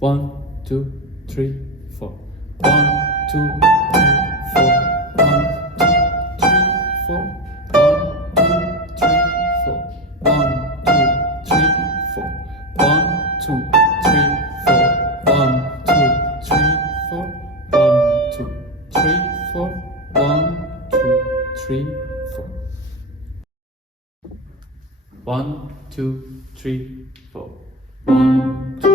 One, two, three, four. 1, 2, 3, 4. 1, 2, 3, 4. 1, 2, 3, 4. 1, 2, 3, 4. 1, 2, 3, 4. 1, 2, 3, 4. 1, 2, 3, 4. 1, 2, 3, 4. 1, 2, 3, 4. 1, 2,